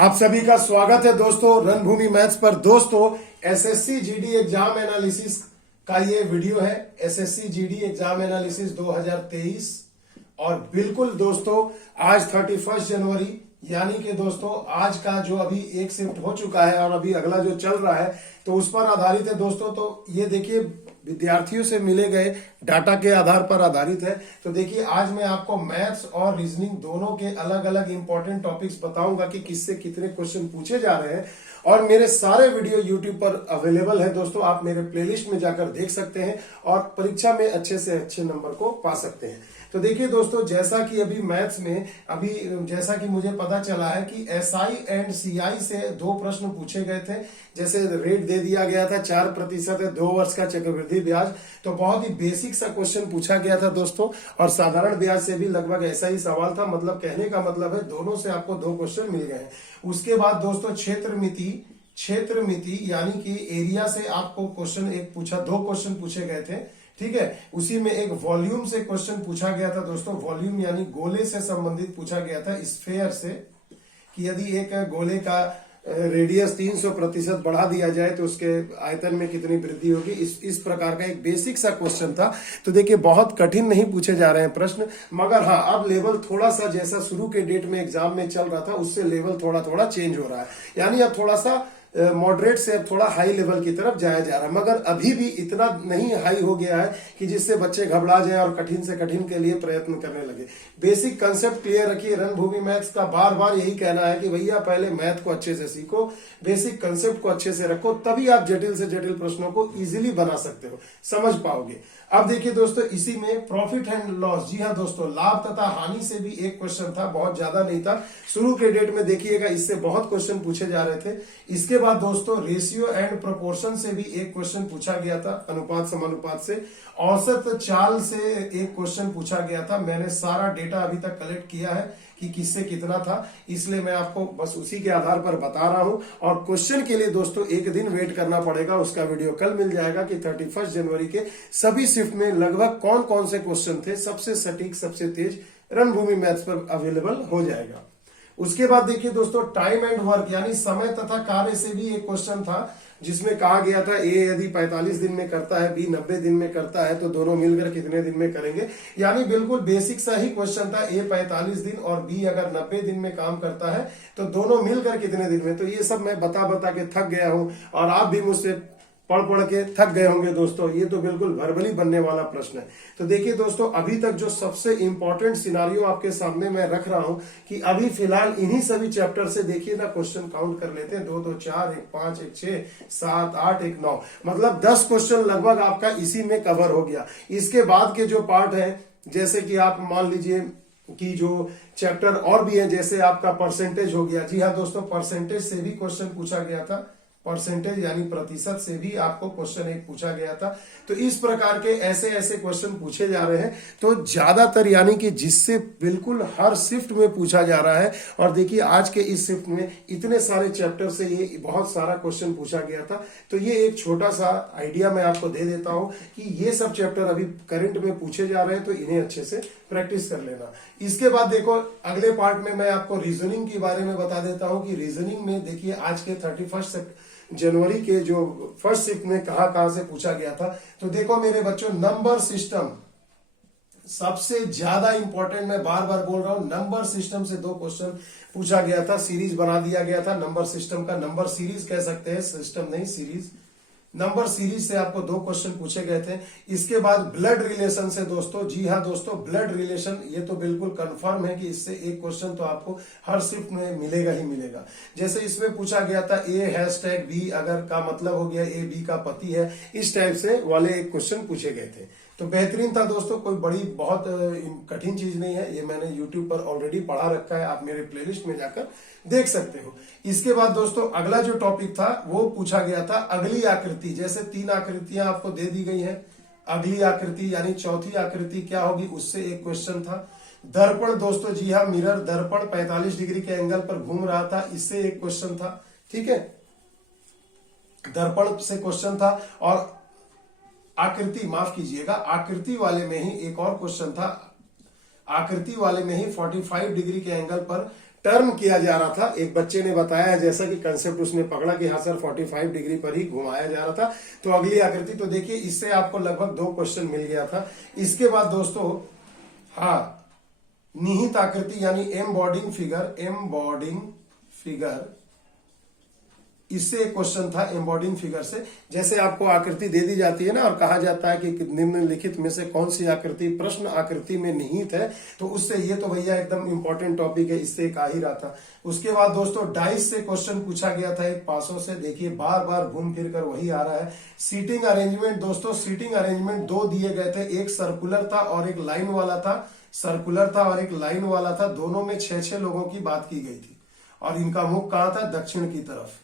आप सभी का स्वागत है दोस्तों रणभूमि मैथ्स पर। दोस्तों एसएससी जीडी एग्जाम एनालिसिस का ये वीडियो है, एसएससी जीडी एग्जाम एनालिसिस 2023। और बिल्कुल दोस्तों आज 31 जनवरी यानी कि दोस्तों आज का जो अभी एक शिफ्ट हो चुका है और अभी अगला जो चल रहा है तो उस पर आधारित है दोस्तों। तो ये देखिए विद्यार्थियों से मिले गए डाटा के आधार पर आधारित है। तो देखिए आज मैं आपको मैथ्स और रीजनिंग दोनों के अलग अलग इंपॉर्टेंट टॉपिक्स बताऊंगा कि किससे कितने क्वेश्चन पूछे जा रहे हैं। और मेरे सारे वीडियो यूट्यूब पर अवेलेबल है दोस्तों, आप मेरे प्लेलिस्ट में जाकर देख सकते हैं और परीक्षा में अच्छे से अच्छे नंबर को पा सकते हैं। तो देखिए दोस्तों जैसा कि अभी मैथ्स में जैसा कि मुझे पता चला है कि एसआई एंड सीआई से 2 प्रश्न पूछे गए थे। जैसे रेट दे दिया गया था 4% है 2 वर्ष का चक्रवृद्धि ब्याज, तो बहुत ही बेसिक सा क्वेश्चन पूछा गया था दोस्तों। और साधारण ब्याज से भी लगभग ऐसा ही सवाल था, मतलब कहने का मतलब है दोनों से आपको 2 क्वेश्चन मिल गए हैं। उसके बाद दोस्तों क्षेत्र मिति यानी कि एरिया से आपको क्वेश्चन 2 क्वेश्चन पूछे गए थे, ठीक है। उसी में एक वॉल्यूम से क्वेश्चन पूछा गया था दोस्तों, वॉल्यूम यानी गोले से संबंधित पूछा गया था, स्फेयर से, कि यदि एक गोले का रेडियस 300% बढ़ा दिया जाए तो उसके आयतन में कितनी वृद्धि होगी। इस प्रकार का एक बेसिक सा क्वेश्चन था। तो देखिए बहुत कठिन नहीं पूछे जा रहे हैं प्रश्न, मगर हाँ अब लेवल थोड़ा सा जैसा शुरू के डेट में एग्जाम में चल रहा था उससे लेवल थोड़ा थोड़ा चेंज हो रहा है, यानी अब थोड़ा सा मॉडरेट से अब थोड़ा हाई लेवल की तरफ जाया जा रहा है। मगर अभी भी इतना नहीं हाई हो गया है कि जिससे बच्चे घबरा जाए और कठिन से कठिन के लिए प्रयत्न करने लगे। बेसिक कंसेप्ट क्लियर रखिए। रणभूमि मैथ्स का बार बार यही कहना है कि भैया पहले मैथ को अच्छे से सीखो, बेसिक कंसेप्ट को अच्छे से रखो, तभी आप जटिल से जटिल प्रश्नों को इजीली बना सकते हो, समझ पाओगे। अब देखिए दोस्तों इसी में प्रॉफिट एंड लॉस, जी हाँ दोस्तों लाभ तथा हानि से भी एक क्वेश्चन था, बहुत ज्यादा नहीं था। शुरू के डेट में देखिएगा इससे बहुत क्वेश्चन पूछे जा रहे थे। इसके बाद दोस्तों रेशियो एंड प्रोपोर्शन से भी एक क्वेश्चन पूछा गया था, अनुपात समानुपात से। औसत चाल से एक क्वेश्चन पूछा गया था। मैंने सारा डेटा अभी तक कलेक्ट किया है कि किससे कितना था, इसलिए मैं आपको बस उसी के आधार पर बता रहा हूं। और क्वेश्चन के लिए दोस्तों एक दिन वेट करना पड़ेगा, उसका वीडियो कल मिल जाएगा कि 31 जनवरी के सभी शिफ्ट में लगभग कौन कौन से क्वेश्चन थे, सबसे सटीक सबसे तेज रणभूमि मैथ्स पर अवेलेबल हो जाएगा। उसके बाद देखिए दोस्तों टाइम एंड वर्क यानी समय तथा कार्य से भी एक क्वेश्चन था, जिसमें कहा गया था ए यदि 45 दिन में करता है, बी 90 दिन में करता है, तो दोनों मिलकर कितने दिन में करेंगे। यानी बिल्कुल बेसिक सा ही क्वेश्चन था, ए 45 दिन और बी अगर 90 दिन में काम करता है तो दोनों मिलकर कितने दिन में। तो ये सब मैं बता के थक गया हूं और आप भी मुझसे पढ़ के थक गए होंगे दोस्तों। ये तो बिल्कुल वर्बली बनने वाला प्रश्न है। तो देखिए दोस्तों अभी तक जो सबसे इंपॉर्टेंट सिनारियो आपके सामने मैं रख रहा हूं कि अभी फिलहाल इन्हीं सभी चैप्टर से देखिए ना क्वेश्चन काउंट कर लेते हैं, 2 2 4 1 5 1 6 7 8 1 9, मतलब 10 क्वेश्चन लगभग आपका इसी में कवर हो गया। इसके बाद के जो पार्ट है, जैसे कि आप मान लीजिए कि जो चैप्टर और भी है, जैसे आपका परसेंटेज हो गया। जी हाँ दोस्तों परसेंटेज से भी क्वेश्चन पूछा गया था, परसेंटेज यानी प्रतिशत से भी आपको क्वेश्चन एक पूछा गया था। तो इस प्रकार के ऐसे ऐसे क्वेश्चन पूछे जा रहे हैं, तो ज्यादातर यानी कि जिससे बिल्कुल हर शिफ्ट में पूछा जा रहा है। और देखिए आज के इस शिफ्ट में इतने सारे चैप्टर से ये बहुत सारा क्वेश्चन पूछा गया था। तो ये एक छोटा सा आइडिया मैं आपको दे देता हूं कि ये सब चैप्टर अभी करंट में पूछे जा रहे हैं, तो इन्हें अच्छे से प्रैक्टिस कर लेना। इसके बाद देखो अगले पार्ट में मैं आपको रीजनिंग के बारे में बता देता हूं कि रीजनिंग में देखिए आज के 31 जनवरी के जो फर्स्ट शिफ्ट में कहां से पूछा गया था। तो देखो मेरे बच्चों नंबर सिस्टम सबसे ज्यादा इंपॉर्टेंट, मैं बार बार बोल रहा हूं, नंबर सिस्टम से 2 क्वेश्चन पूछा गया था, सीरीज बना दिया गया था नंबर सिस्टम का। नंबर सीरीज कह सकते हैं, सिस्टम नहीं सीरीज। नंबर सीरीज से आपको 2 क्वेश्चन पूछे गए थे। इसके बाद ब्लड रिलेशन से दोस्तों, जी हाँ दोस्तों ब्लड रिलेशन ये तो बिल्कुल कंफर्म है कि इससे एक क्वेश्चन तो आपको हर शिफ्ट में मिलेगा ही मिलेगा। जैसे इसमें पूछा गया था A#B अगर का मतलब हो गया ए बी का पति है, इस टाइप से वाले एक क्वेश्चन पूछे गए थे। तो बेहतरीन था दोस्तों, कोई बड़ी बहुत कठिन चीज नहीं है, ये मैंने YouTube पर ऑलरेडी पढ़ा रखा है, आप मेरे प्लेलिस्ट में जाकर देख सकते हो। इसके बाद दोस्तों अगला जो टॉपिक था वो पूछा गया था अगली आकृति। जैसे 3 आकृतियां आपको दे दी गई हैं, अगली आकृति यानी चौथी आकृति क्या होगी, उससे एक क्वेश्चन था। दर्पण दोस्तों, जी हाँ मिरर, दर्पण 45 डिग्री के एंगल पर घूम रहा था, इससे एक क्वेश्चन था, ठीक है। दर्पण से क्वेश्चन था। और आकृति, माफ कीजिएगा, आकृति वाले में ही एक और क्वेश्चन था। आकृति वाले में ही 45 डिग्री के एंगल पर टर्न किया जा रहा था। एक बच्चे ने बताया जैसा कि कंसेप्ट उसने पकड़ा कि हाँ सर 45 डिग्री पर ही घुमाया जा रहा था। तो अगली आकृति, तो देखिए इससे आपको लगभग 2 क्वेश्चन मिल गया था। इसके बाद दोस्तों हाँ, निहित आकृति यानी एम्बॉडिंग फिगर, इससे एक क्वेश्चन था एम्बॉडिंग फिगर से। जैसे आपको आकृति दे दी जाती है ना और कहा जाता है कि निम्नलिखित में से कौन सी आकृति प्रश्न आकृति में निहित है, तो उससे ये तो भैया एकदम इंपॉर्टेंट टॉपिक है, इससे एक आ ही रहा था। उसके बाद दोस्तों डाइस से क्वेश्चन पूछा गया था एक पासों से। देखिए बार बार घूम फिर कर वही आ रहा है। सीटिंग अरेंजमेंट दोस्तों, सीटिंग अरेंजमेंट 2 दिए गए थे, एक सर्कुलर था और एक लाइन वाला था। दोनों में 6-6 लोगों की बात की गई थी और इनका मुख कहाँ था? दक्षिण की तरफ।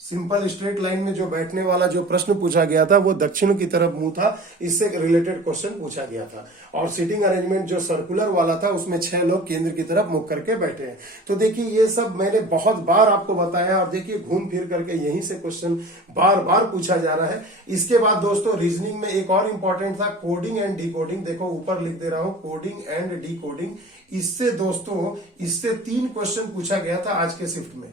सिंपल स्ट्रेट लाइन में जो बैठने वाला जो प्रश्न पूछा गया था वो दक्षिण की तरफ मुंह था, इससे रिलेटेड क्वेश्चन पूछा गया था। और सीटिंग अरेंजमेंट जो सर्कुलर वाला था उसमें 6 लोग केंद्र की तरफ मुख करके बैठे हैं। तो देखिए ये सब मैंने बहुत बार आपको बताया और देखिए घूम फिर करके यहीं से क्वेश्चन बार बार पूछा जा रहा है। इसके बाद दोस्तों रीजनिंग में एक और इंपॉर्टेंट था कोडिंग एंड डिकोडिंग। देखो ऊपर लिख दे रहा हूं, कोडिंग एंड डिकोडिंग। इससे दोस्तों 3 क्वेश्चन पूछा गया था आज के शिफ्ट में,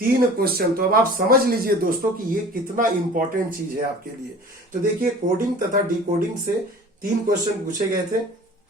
3 क्वेश्चन। तो अब आप समझ लीजिए दोस्तों कि ये कितना इंपॉर्टेंट चीज है आपके लिए। तो देखिए कोडिंग तथा डिकोडिंग से 3 क्वेश्चन पूछे गए थे।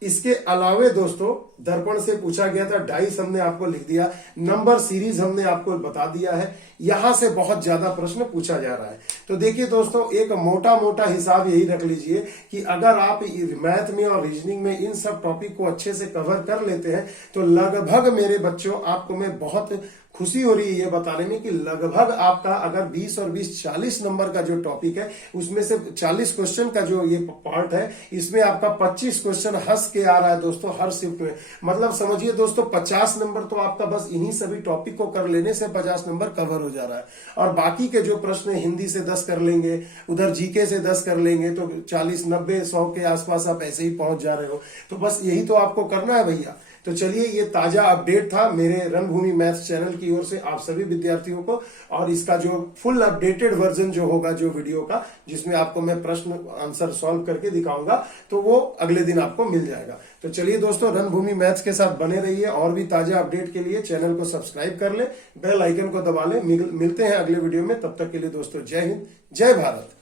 इसके अलावे दोस्तों दर्पण से पूछा गया था, डाइस हमने आपको लिख दिया, नंबर सीरीज हमने आपको बता दिया है। यहां से बहुत ज्यादा प्रश्न पूछा जा रहा है। तो देखिए दोस्तों एक मोटा मोटा हिसाब यही रख लीजिए कि अगर आप मैथ में और रीजनिंग में इन सब टॉपिक को अच्छे से कवर कर लेते हैं तो लगभग मेरे बच्चों आपको मैं बहुत खुशी हो रही है ये बताने में कि लगभग आपका अगर 20 और 20 40 नंबर का जो टॉपिक है उसमें से 40 क्वेश्चन का जो ये पार्ट है इसमें आपका 25 क्वेश्चन हंस के आ रहा है दोस्तों हर शिफ्ट में। मतलब समझिए दोस्तों 50 नंबर तो आपका बस इन्हीं सभी टॉपिक को कर लेने से 50 नंबर कवर हो जा रहा है। और बाकी के जो प्रश्न हिंदी से 10 कर लेंगे, उधर जीके से 10 कर लेंगे, तो 40 90 100 के आसपास आप ऐसे ही पहुंच जा रहे हो। तो बस यही तो आपको करना है भैया। तो चलिए ये ताजा अपडेट था मेरे रणभूमि मैथ्स चैनल की ओर से आप सभी विद्यार्थियों को। और इसका जो फुल अपडेटेड वर्जन जो होगा जो वीडियो का, जिसमें आपको मैं प्रश्न आंसर सॉल्व करके दिखाऊंगा, तो वो अगले दिन आपको मिल जाएगा। तो चलिए दोस्तों रणभूमि मैथ्स के साथ बने रहिए और भी ताजा अपडेट के लिए चैनल को सब्सक्राइब कर ले, बेल आइकन को दबा ले। मिलते हैं अगले वीडियो में, तब तक के लिए दोस्तों जय हिंद, जय भारत।